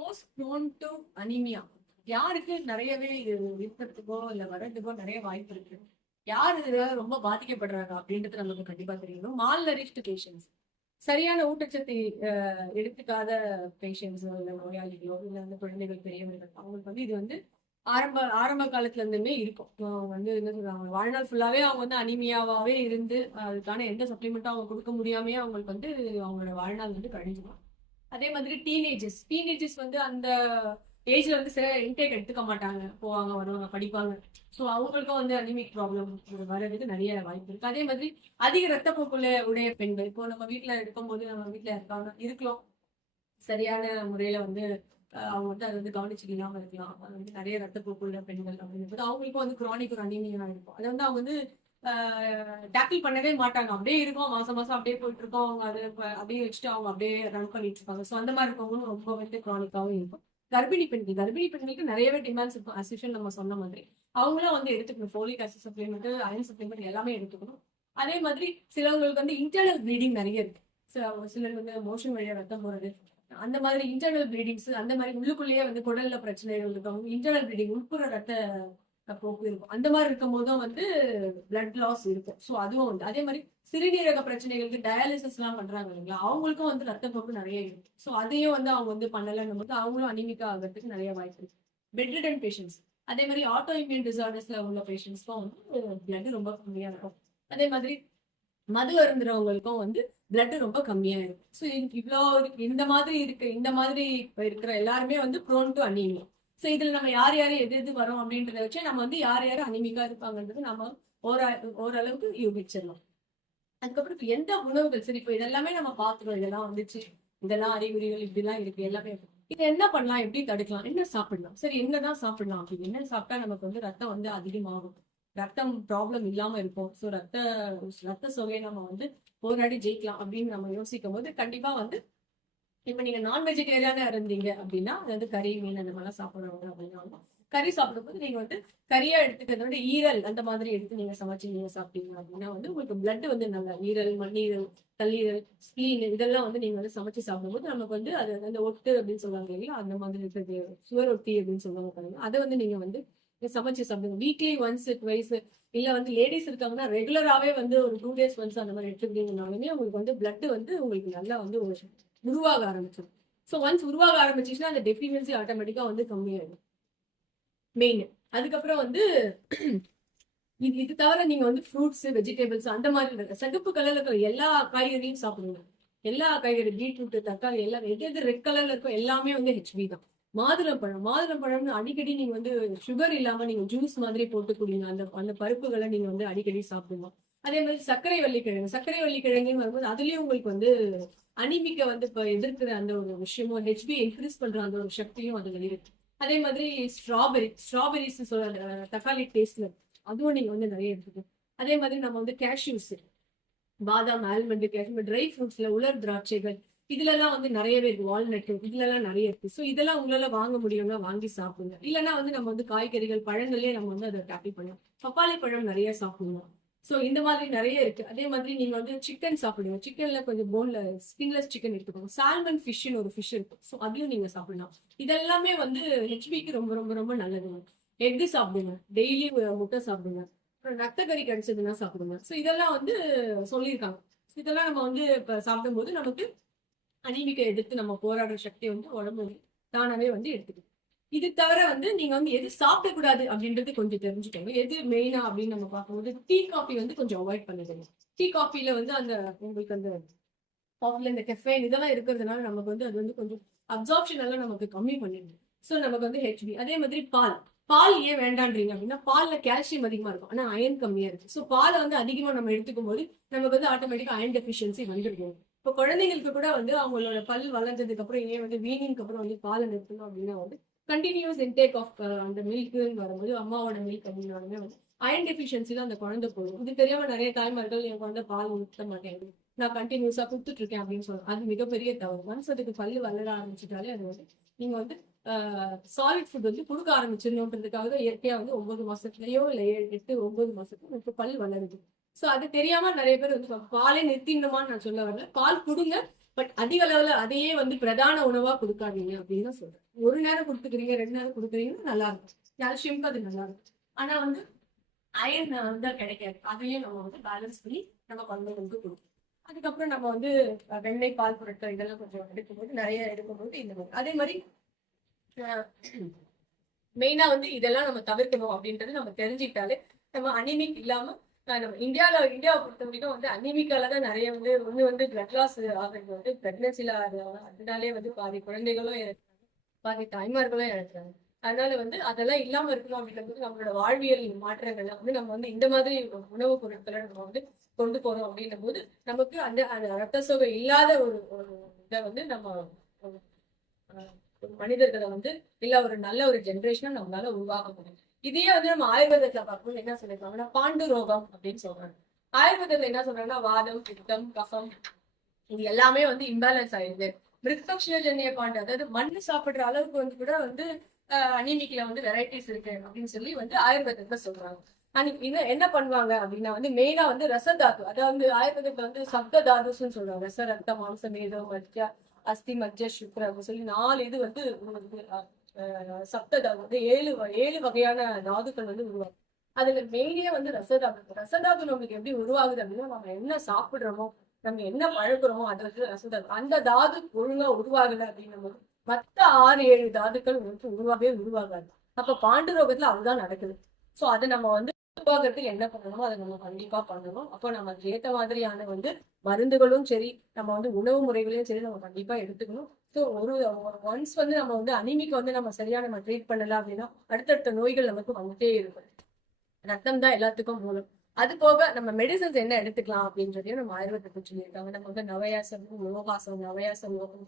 Most prone to anaemia யாருக்கு நிறையவே இது இருக்கிறதுக்கோ இல்ல வர்றதுக்கோ நிறைய வாய்ப்பு இருக்கு. யார் இதுல ரொம்ப பாதிக்கப்படுறாங்க அப்படின்றது நமக்கு கண்டிப்பா தெரியணும். மால் நரிஷ்டு பேஷன்ஸ், சரியான ஊட்டச்சத்து எடுத்துக்காத பேஷண்ட்ஸோ இல்ல நோயாளிகளோ இல்ல அந்த குழந்தைகள் பெரியவர்கள் அவங்களுக்கு வந்து இது வந்து ஆரம்ப ஆரம்ப காலத்துல இருந்துமே இருக்கும். அவங்க வந்து என்ன சொல்றாங்க, வாழ்நாள் ஃபுல்லாவே அவங்க வந்து அனிமியாவே இருந்து அதுக்கான எந்த சப்ளிமெண்ட்டும் அவங்க கொடுக்க முடியாமயே அவங்களுக்கு வந்து அவங்களோட வாழ்நாள் வந்து கழிஞ்சிடும். அதே மாதிரி டீனேஜஸ் வந்து அந்த ஏஜ்ல வந்து சில இன்டேக் எடுத்துக்க மாட்டாங்க, போவாங்க வருவாங்க படிப்பாங்க. ஸோ அவங்களுக்கும் வந்து அனிமிக் ப்ராப்ளம் வர்றதுக்கு நிறைய வாய்ப்பு இருக்கு. அதே மாதிரி அதிக ரத்தப்போக்குள்ள உடைய பெண்கள், இப்போ நம்ம வீட்டுல இருக்கும்போது நம்ம வீட்டுல இருக்கலாம் சரியான முறையில வந்து அவங்க வந்து அதை வந்து கவனிச்சுக்கலாம் இருக்கலாம். அது வந்து நிறைய ரத்தப்போக்குள்ள பெண்கள் அப்படிங்கும்போது அவங்களுக்கும் வந்து குரானிக் ஒரு அனிமியா இருக்கும். அதை வந்து அவங்க வந்து டேக்கிள் பண்ணவே மாட்டாங்க, அப்படியே இருக்கும் மாசம் மாசம் அப்படியே போயிட்டு இருக்கோம். அவங்க அதை அப்படியே வச்சுட்டு அவங்க அப்படியே ரன் பண்ணிட்டு இருப்பாங்க. ஸோ அந்த மாதிரி இருக்கவங்களும் ரொம்ப வந்து குரானிக்காவும் இருக்கும். கர்ப்பிணி பெண்களுக்கு நிறையவே டிமாண்ட்ஸ் இருக்கும். அசிஷன் நம்ம சொன்ன மாதிரி அவங்களும் வந்து எடுத்துக்கணும். Folic acid supplement, iron supplement எல்லாமே எடுத்துக்கணும். அதே மாதிரி சிலவங்களுக்கு வந்து இன்டர்னல் ப்ளீடிங் நிறைய இருக்கு. சிலருக்கு வந்து மோஷன் வழியா ரத்தம் போறது, அந்த மாதிரி இன்டர்னல் ப்ளீடிங்ஸ், அந்த மாதிரி உள்ளுக்குள்ளேயே வந்து குடல்ல பிரச்சனைகள் இருக்கும். இன்டர்னல் ப்ளீடிங் உட்புற ரத்த போக்கு இருக்கும். அந்த மாதிரி இருக்கும் போதும் வந்து பிளட் லாஸ் இருக்கும். ஸோ அதுவும் வந்து அதே மாதிரி சிறுநீரக பிரச்சனைகளுக்கு டயாலிசிஸ் எல்லாம் பண்றாங்க இல்லைங்களா, அவங்களுக்கும் வந்து ரத்த போக்கு நிறைய இருக்கு. ஸோ அதையும் வந்து அவங்க வந்து பண்ணலன்னும் போது அவங்களும் அனிமிக்கா ஆகிறதுக்கு நிறைய வாய்ப்பு இருக்கு. பெட்ரிடன் பேஷன்ஸ், அதே மாதிரி ஆட்டோ இம்யூன் டிசார்டர்ஸ்ல உள்ள பேஷண்ட்ஸ்க்கும் வந்து பிளட் ரொம்ப கம்மியா இருக்கும். அதே மாதிரி மது அருந்துறவங்களுக்கும் வந்து பிளட் ரொம்ப கம்மியா இருக்கு. ஸோ இவ்வளோ இந்த மாதிரி இருக்கிற எல்லாருமே வந்து ப்ரோன் டு அனீமியா. ஸோ இதுல நம்ம யார் எது எது வரும் அப்படின்றத வச்சு நம்ம வந்து யார் அனிமிக்கா இருப்பாங்கன்றது நம்ம ஓரளவுக்கு யூகிச்சிடலாம். அதுக்கப்புறம் இப்ப எந்த உணவுகள், சரி இப்போ இதெல்லாமே நம்ம பார்த்துறோம், இதெல்லாம் வந்துச்சு, இதெல்லாம் அறிகுறிகள் இப்படிலாம் இருக்கு எல்லாமே. இதை என்ன பண்ணலாம், எப்படி தடுக்கலாம், என்ன சாப்பிடலாம், சரி என்னதான் சாப்பிடலாம் அப்படின்னு என்ன சாப்பிட்டா நமக்கு வந்து ரத்தம் வந்து அதிகமாகும், ரத்தம் ப்ராப்ளம் இல்லாம இருக்கும். ஸோ ரத்த சோகையை நம்ம வந்து போராடி ஜெயிக்கலாம் அப்படின்னு நம்ம யோசிக்கும் போது கண்டிப்பா வந்து இப்ப நீங்க நான் வெஜிடேரியனா இருந்தீங்க அப்படின்னா, அதாவது கறி மீன் அந்த மாதிரிலாம் சாப்பிடுறவங்க அப்படின்னா, கறி சாப்பிடும்போது நீங்க வந்து கறியா எடுத்துக்கிறத விட ஈரல் அந்த மாதிரி எடுத்து நீங்க சமைச்சு நீங்க சாப்பிட்டீங்க அப்படின்னா வந்து உங்களுக்கு பிளட் வந்து நல்ல ஈரல், மண்ணீரல், கல்லீரல், ஸ்பிளீன் இதெல்லாம் வந்து நீங்க வந்து சமைச்சு சாப்பிடும்போது நமக்கு வந்து அது அந்த ஒட்டு அப்படின்னு சொல்லுவாங்க இல்லையா, அந்த மாதிரி இருக்கிறது சுவர் ஒட்டி அப்படின்னு சொல்லுவாங்க பாருங்க, அதை வந்து நீங்க வந்து சமைச்சு சாப்பிடுங்க. வீக்லி ஒன்ஸ் ட்வைஸ், இல்ல வந்து லேடிஸ் இருக்காங்கன்னா ரெகுலராகவே வந்து ஒரு 2 days ஒன்ஸ் அந்த மாதிரி எடுத்துக்கிட்டீங்கன்னாலுமே உங்களுக்கு வந்து பிளட் வந்து உங்களுக்கு நல்லா வந்து உருவாக ஆரம்பிச்சிடும். ஸோ ஒன்ஸ் உருவாக ஆரம்பிச்சிச்சுன்னா அந்த டெஃபிஷியன்சி ஆட்டோமேட்டிக்கா வந்து கம்மியாயிடும் மெயின். அதுக்கப்புறம் வந்து இது தவிர நீங்க வந்து ஃப்ரூட்ஸ், வெஜிடபிள்ஸ் அந்த மாதிரி சிகப்பு கலர்ல இருக்கிற எல்லா காய்கறியும் சாப்பிடுங்க. எல்லா காய்கறி, பீட்ரூட், தக்காளி எல்லாம் எது ரெட் கலர்ல இருக்கோ எல்லாமே வந்து ஹெச்பி தான். மாதுளம்பழம்னு அடிக்கடி நீங்க வந்து சுகர் இல்லாம நீங்க ஜூஸ் மாதிரி போட்டு குடிங்க. அந்த அந்த பருப்புகளை நீங்க வந்து அடிக்கடி சாப்பிடுங்க. அதே மாதிரி சர்க்கரை வள்ளிக்கிழங்கு வரும்போது அதுலயும் உங்களுக்கு வந்து அனிமிக்க வந்து இப்ப எதிர்க்கிற அந்த ஒரு விஷயமும் ஹெச்பி இன்க்ரீஸ் பண்ற அந்த ஒரு சக்தியும் அதுல இருக்கு. அதே மாதிரி ஸ்ட்ராபெரிஸ் தக்காளி டேஸ்ட்ல அதுவும் நீங்க வந்து நிறைய எடுத்துக்கணும். அதே மாதிரி நம்ம வந்து கேஷ்யூஸ், பாதாம், ஆல்மண்ட், கேஷ்யூ, ட்ரை ஃப்ரூட்ஸ்ல உலர் திராட்சைகள் இதுல எல்லாம் வந்து நிறையவே இருக்கு. வால்நட் இதுல எல்லாம் நிறைய இருக்கு. ஸோ இதெல்லாம் உங்களால வாங்க முடியும்னா வாங்கி சாப்பிடுங்க. இல்லைன்னா வந்து நம்ம வந்து காய்கறிகள், பழங்கள்லயே நம்ம வந்து அதை டேக்கிள் பண்ணலாம். பப்பாளி பழம் நிறைய சாப்பிடணும். ஸோ இந்த மாதிரி நிறைய இருக்கு. அதே மாதிரி நீங்க வந்து சிக்கன் சாப்பிடுங்க. சிக்கன்ல கொஞ்சம் போன்ல ஸ்கின்லெஸ் சிக்கன் எடுத்துக்கோங்க. சால்மன் ஃபிஷ்னு ஒரு ஃபிஷ் இருக்கு. ஸோ அதையும் நீங்க சாப்பிடலாம். இதெல்லாமே வந்து ஹெச்பிக்கு ரொம்ப ரொம்ப ரொம்ப நல்லது. எக்கு சாப்பிடுங்க, டெய்லி முட்டை சாப்பிடுங்க. அப்புறம் ரத்தக்கறி கிடைச்சதுன்னா சாப்பிடுங்க. ஸோ இதெல்லாம் வந்து சொல்லியிருக்காங்க. இதெல்லாம் நம்ம வந்து இப்ப சாப்பிடும்போது நமக்கு அனீமிக்கை எதிர்த்து நம்ம போராடுற சக்தி வந்து உடம்பு தானாவே வந்து எடுத்துக்கும். இது தவிர வந்து நீங்க வந்து எது சாப்பிடக்கூடாது அப்படின்றது கொஞ்சம் தெரிஞ்சுக்கோங்க. எது மெயினா அப்படின்னு நம்ம பார்க்கும்போது டீ காஃபி வந்து கொஞ்சம் அவாய்ட் பண்ணிடுங்க. டீ காஃபில வந்து அந்த உங்களுக்கு அந்த காஃபில இந்த கெஃபைன் இதெல்லாம் இருக்கிறதுனால நமக்கு வந்து அது வந்து கொஞ்சம் அப்சார்ப்ஷன் எல்லாம் நமக்கு கம்மி பண்ணிடுது. ஸோ நமக்கு வந்து ஹெச்பி. அதே மாதிரி பால் ஏன் வேண்டான்றீங்க அப்படின்னா, பால்ல கால்சியம் அதிகமா இருக்கும், ஆனா அயன் கம்மியா இருக்கு. ஸோ பாலை வந்து அதிகமா நம்ம எடுத்துக்கும் போது நமக்கு வந்து ஆட்டோமேட்டிக்கா அயன் டெஃபிஷியன்சி வந்துருக்கும். இப்போ குழந்தைங்களுக்கு கூட வந்து அவங்களோட பல் வளர்ந்ததுக்கு அப்புறம் ஏன் வந்து வீனிங்க்கு அப்புறம் வந்து பாலை நிறுத்தணும் அப்படின்னா வந்து கண்டினியூஸ் இன்டேக் ஆஃப் அந்த மில்க்னு வரும்போது அம்மாவோட மில்க் அப்படின்னாலுமே வந்து அயன் டெஃபிஷியன்சி தான் அந்த குழந்தை போடும். இது தெரியாம நிறைய தாய்மார்கள் என் குழந்தை பால் ஊற்ற மாட்டேங்குது, நான் கண்டினியூஸா கொடுத்துட்டு இருக்கேன் அப்படின்னு சொல்றேன். அது மிகப்பெரிய தவறு. ஒன்ஸ் அதுக்கு பல்லு வளர ஆரம்பிச்சுட்டாலே அது வந்து நீங்க வந்து சாலிட் ஃபுட் வந்து கொடுக்க ஆரம்பிச்சிடணுன்றதுக்காக தான் இயற்கையா வந்து 9 மாசத்துலயோ இல்ல 8 9 மாசத்துலயோ உங்களுக்கு பல் வளருது. ஸோ அது தெரியாம நிறைய பேர் வந்து பாலே நிறுத்திடணுமான்னு நான் சொல்ல வரல. பால் கொடுங்க, பட் அதிக அளவுல அதையே வந்து பிரதான உணவா கொடுக்காதீங்க அப்படின்னு தான் சொல்றேன். ஒரு நேரம் கொடுத்துக்கிறீங்க, 2 நேரம் கொடுக்குறீங்கன்னா நல்லா இருக்கும். கால்சியம்க்கு அது நல்லா இருக்கும். ஆனா வந்து அயன் வந்து கிடைக்காது. அதையும் நம்ம வந்து பேலன்ஸ் பண்ணி நம்ம குழந்தைகளுக்கு கொடுக்கணும். அதுக்கப்புறம் நம்ம வந்து வெண்ணெய், பால் பொருட்கள் இதெல்லாம் கொஞ்சம் எடுக்கும்போது நிறைய எடுக்கும்போது இந்த மாதிரி அதே மாதிரி மெயினா வந்து இதெல்லாம் நம்ம தவிர்க்கணும் அப்படின்றது நம்ம தெரிஞ்சுக்கிட்டாலே நம்ம அனிமிக் இல்லாம நம்ம இந்தியாவை பொறுத்த வரைக்கும் வந்து அனிமிக்கால தான் நிறைய வந்து வந்து பிளட் லாஸ் ஆகிறது வந்து பிரெக்னன்சில அதனாலே வந்து பாதி குழந்தைகளும் இறக்குறாங்க, பாதி தாய்மார்களும் இறக்குறாங்க. அதனால வந்து அதெல்லாம் இல்லாம இருக்கணும் அப்படின்றது நம்மளோட வாழ்வியல் மாற்றங்களை வந்து நம்ம வந்து இந்த மாதிரி உணவுப் பொருட்களை நம்ம வந்து கொண்டு போறோம் அப்படின்னும் போது நமக்கு அந்த ரத்த சோகை இல்லாத ஒரு இதை வந்து நம்ம மனிதர்களை வந்து இல்ல ஒரு நல்ல ஒரு ஜென்ரேஷனை நம்மளால உருவாக்க முடியும். இதையே வந்து நம்ம ஆயுர்வேதத்துல பார்க்கும்போது என்ன சொல்லிருக்காங்கன்னா பாண்டு ரோகம் அப்படின்னு சொல்றாங்க. ஆயுர்வேதத்துல என்ன சொல்றாங்கன்னா வாதம், பித்தம், கஃபம் இது எல்லாமே வந்து இம்பேலன்ஸ் ஆயிடுது. மிருத்பக்ஷஜன்ய பாண்டு அதாவது மண்ணு சாப்பிடுற அளவுக்கு வந்து கூட வந்து அனிமிக்ல வந்து வெரைட்டிஸ் இருக்கு அப்படின்னு சொல்லி வந்து ஆயுர்வேதத்துல சொல்றாங்க. அன்னைக்கு இன்னும் என்ன பண்ணுவாங்க அப்படின்னா வந்து மெயினா வந்து ரசதாது, அதாவது ஆயுர்வேதத்துல வந்து சப்த தாதுன்னு சொல்றாங்க. ரச, ரத்த, மாம்சம், மேதம், மஜ்ஜா, அஸ்தி, மஜ்ஜ, சுக்ர அப்படின்னு சொல்லி 4 இது வந்து சப்த தாது வந்து 7 வகையான தாதுக்கள் வந்து உருவாகும். அதுல மெயினே வந்து ரசதாது. ரசதாது நம்மளுக்கு எப்படி உருவாகுது அப்படின்னா நம்ம என்ன சாப்பிடுறோமோ, நம்ம என்ன பழகுறோமோ அது வந்து ரசதாது. அந்த தாது ஒழுங்கா உருவாகல அப்படின்னும் போது மத்த 6-7 தாதுக்கள் வந்து உருவாகாது. அப்ப பாண்டு ரோகத்துல அதுதான் நடக்குது. சோ அதை நம்ம வந்து உருவாகிறதுக்கு என்ன பண்ணணுமோ அதை நம்ம கண்டிப்பா பண்ணணும். அப்போ நம்ம அதுக்கு ஏத்த மாதிரியான வந்து மருந்துகளும் சரி, நம்ம வந்து உணவு முறைகளையும் சரி நம்ம கண்டிப்பா எடுத்துக்கணும். ஸோ ஒன்ஸ் வந்து நம்ம வந்து அனிமிக்கு வந்து நம்ம சரியா நம்ம ட்ரீட் பண்ணல அப்படின்னா அடுத்தடுத்த நோய்கள் நமக்கு வந்துட்டே இருக்கும். ரத்தம் தான் எல்லாத்துக்கும் மூலம். அது போக நம்ம மெடிசன்ஸ் என்ன எடுத்துக்கலாம் அப்படின்றதையும் நம்ம ஆயுர்வேதத்தை சொல்லியிருக்காங்க. நம்ம வந்து நவயாசம், யோகாசம், நவயாசம், யோகம்